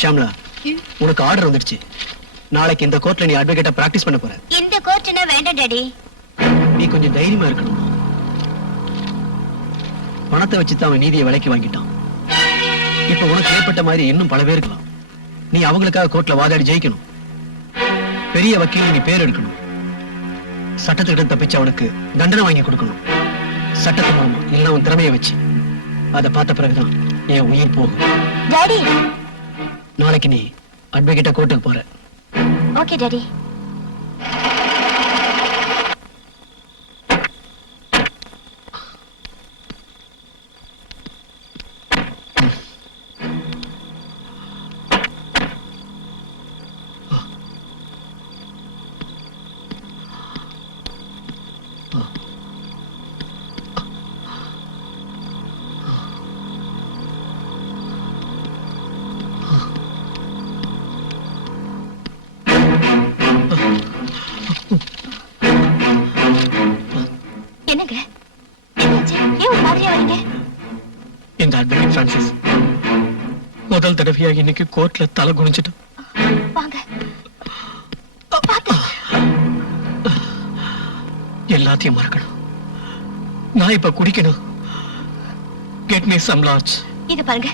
ஷாம்லா, உனக்கு ஆர்டர் வந்துடுச்சு. நாளைக்கு இந்த கோர்ட்ல நீ அட்வொகேட்டா பிராக்டிஸ் பண்ண போற. இந்த கோர்ட்னா வேண்டாம் டாடி. நீ கொஞ்சம் தைரியமா இருக்கணும். பணத்தை வச்சுதான் அவன் நீதியை விலைக்கு வாங்கிட்டான். இப்ப உனக்கு ஏற்பட்ட மாதிரி இன்னும் பல பேர் இருக்கலாம். நீ அவங்களுக்காக கோர்ட்ல வாதாடி ஜெயிக்கணும். பெரிய வக்கீல் நீ பேர் எடுக்கணும். சட்டத்துக்கிட்ட தப்பிச்சு அவனுக்கு தண்டனை வாங்கி கொடுக்கணும். சட்டத்து மூலமா இல்ல உன் திறமையை வச்சு. அதை பார்த்த பிறகுதான் என் உயிர் போகும். டாடி, நாளைக்கு நீ அட்வொகேட்டா கோர்ட்டுக்கு போற. Okay daddy. என்னங்க என்னாச்சு? ஏன் ஒரு மாதிரியா வரீங்க? இந்த அட்வொகேட் பிரான்சிஸ் முதல் தடவையா இன்னைக்கு கோர்ட்ல தலை குனிஞ்சிட்டு. வாங்க பாத்து. எல்லாத்தையும் மறக்கணும். நான் இப்ப குடிக்கணும். Get me some large. இது பாருங்க,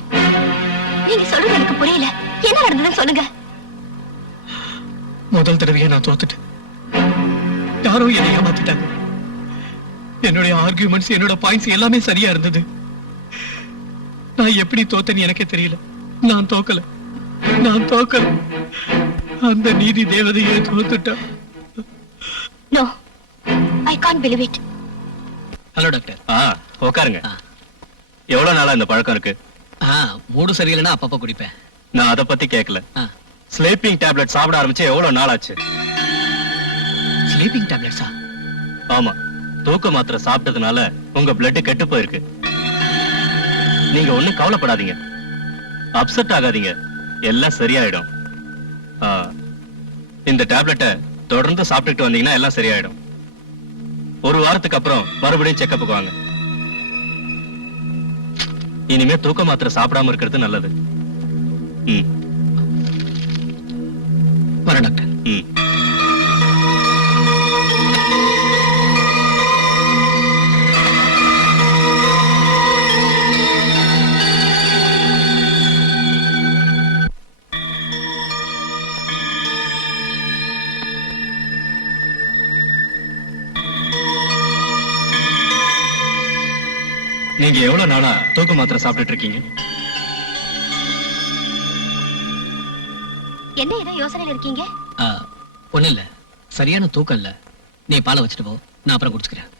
நீங்க சொல்றது எனக்கு புரியல. என்ன நடந்ததுன்னு சொல்லுங்க. முதல் தடவையா நான் தோத்துட்டேன். யாரோ என்னை ஏமாத்திட்டாங்க. என்னுடைய ஆர்குமெண்ட்ஸ், என்னோட பாயிண்ட்ஸ் எல்லாமே சரியா இருந்தது. நான் எப்படி தோத்தேன்னு எனக்கே தெரியல. நான் தோக்கல. அந்த நீதி தேவதையே தோத்துட்டா. No, I can't believe it. Hello doctor. உட்காருங்க. எவ்வளவு நாளா இந்த பழக்கம் இருக்கு? மூடு சரியில்லைன்னா அப்பப்ப குடிப்பேன். நான் அதை பத்தி கேட்கல. ஸ்லீப்பிங் டேப்லெட் சாப்பிட ஆரம்பிச்சு எவ்வளவு நாள் ஆச்சு? ஸ்லீப்பிங் டேப்லெட்ஸா? ஆமா, தூக்க மாத்திரை சாப்பிட்டதுனால உங்க பிளட் கெட்டு போயிருக்கு. நீங்க ஒண்ணும் கவலைப்படாதீங்க, அப்செட் ஆகாதீங்க, எல்லாம் சரியாயிடும். இந்த டேப்லெட்டை தொடர்ந்து சாப்பிட்டுட்டு வந்தீங்கன்னா எல்லாம் சரியாயிடும். ஒரு வாரத்துக்கு அப்புறம் மறுபடியும் செக்கப்புக்கு வாங்க. இனிமே தூக்க மாத்திரை சாப்பிடாம இருக்கிறது நல்லது. வர டாக்டர். நீங்க எவ்வளவு நாளா தூக்க மாத்திரை சாப்பிட்டுட்டு இருக்கீங்க? என்ன ஏதோ யோசனையில இருக்கீங்க? ஒண்ணு இல்ல, சரியான தூக்கம் இல்ல. நீ பாலை வச்சுட்டு போ, நான் அப்புறம் குடிச்சுக்கிறேன்.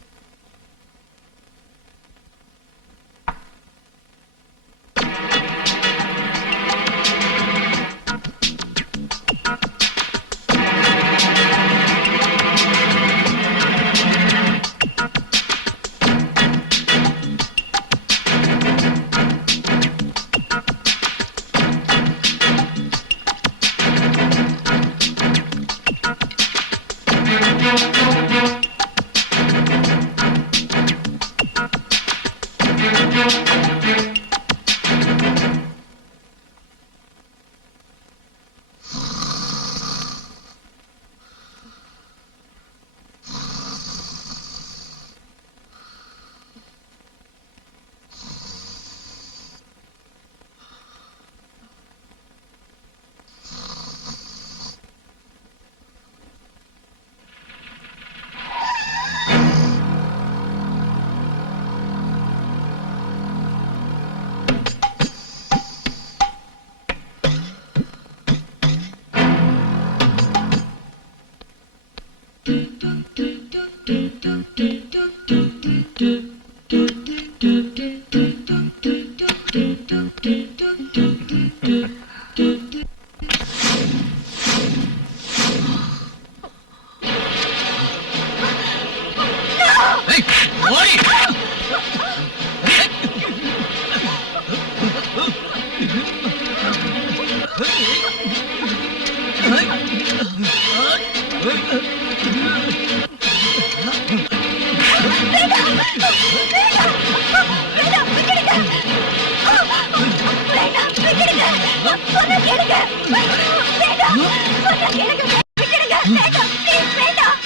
எனக்கு விட்டுடுங்க. வேண்டாம், please, வேண்டாம்.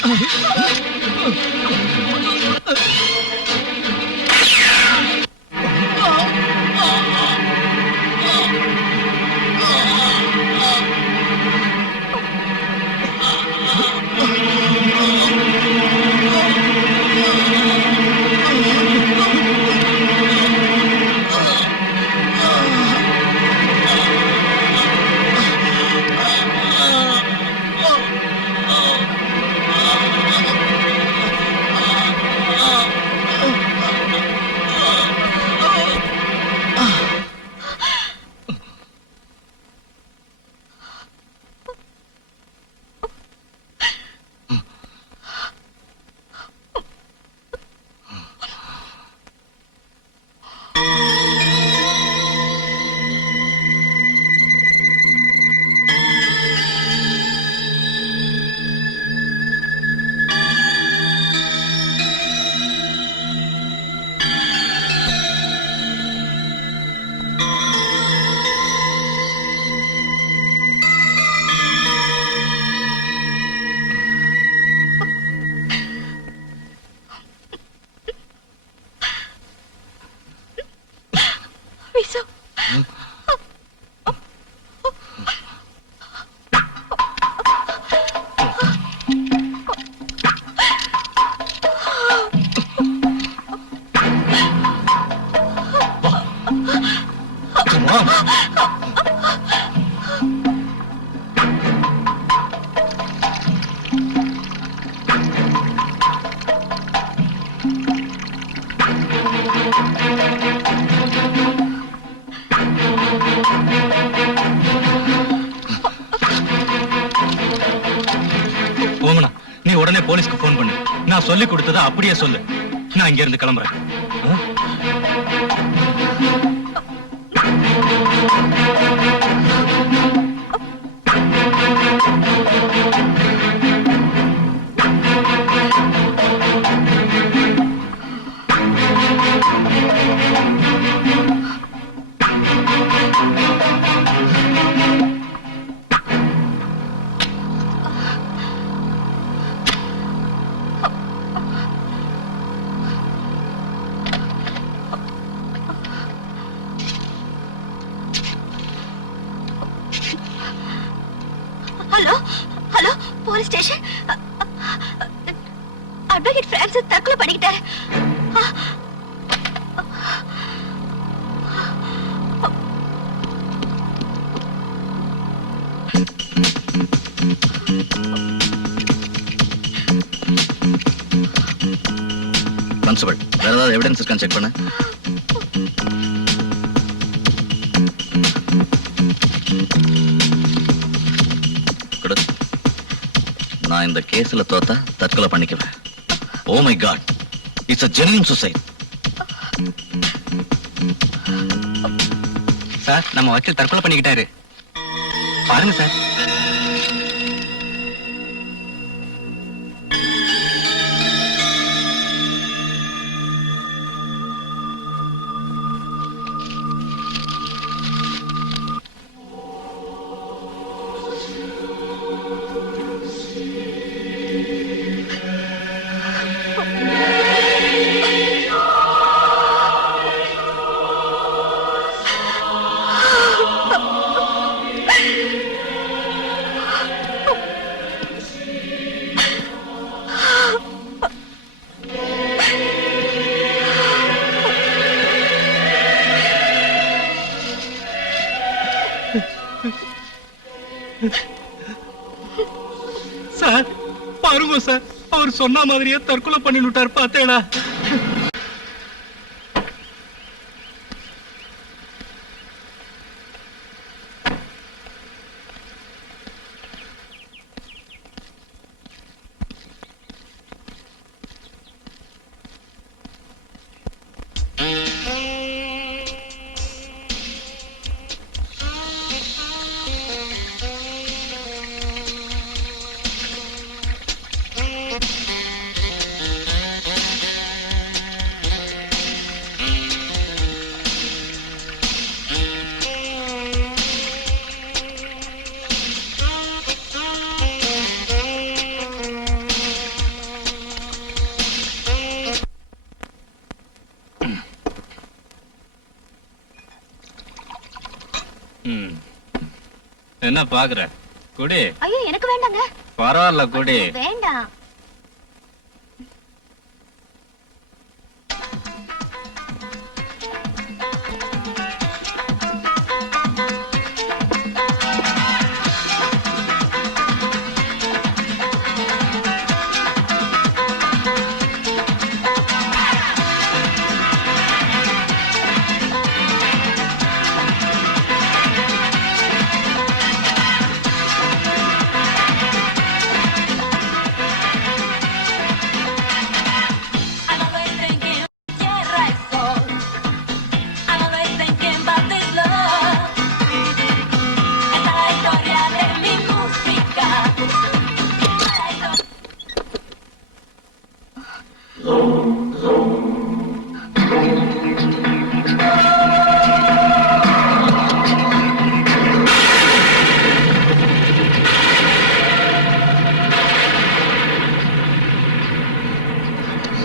விசு, ஓமனா, நீ உடனே போலீஸ்க்கு போன் பண்ணு. நான் சொல்லி கொடுத்ததை அப்படியே சொல்லு. நான் இங்க இருந்து கிளம்புறேன். Hello hello, police station. Advocate Francis தற்கொலை பண்ணிக்கிட்டாரு. கான்ஸ்டபிள், வேற ஏதாவது எவிடன்ஸ் இருக்கான்னு செக் பண்ண. நான் இந்த கேஸ்ல தோத்தா தற்கொலை பண்ணிக்குவேன். Oh my God, it's a genuine suicide. Sir, நம்ம வக்கீல் தற்கொலை பண்ணிக்கிட்டாரு. பாருங்க சார். சார், பாருங்க சார், அவர் சொன்ன மாதிரியே தற்கொலை பண்ணிட்டார். பார்த்தேடா. ம். என்ன பாக்குற குடி. ஐயோ எனக்கு வேண்டாங்க. பரவாயில்ல குடி. வேண்டாம்.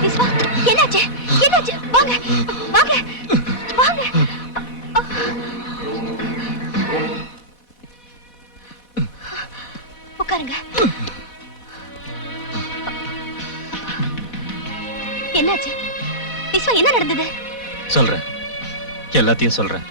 விஸ்வா, என்னாச்சு? என்னாச்சு? வாங்க, வாங்க, வாங்க. உட்காருங்க. என்னாச்சு? விஸ்வா, என்ன நடந்தது? சொல்றேன், எல்லாத்தையும் சொல்றேன்.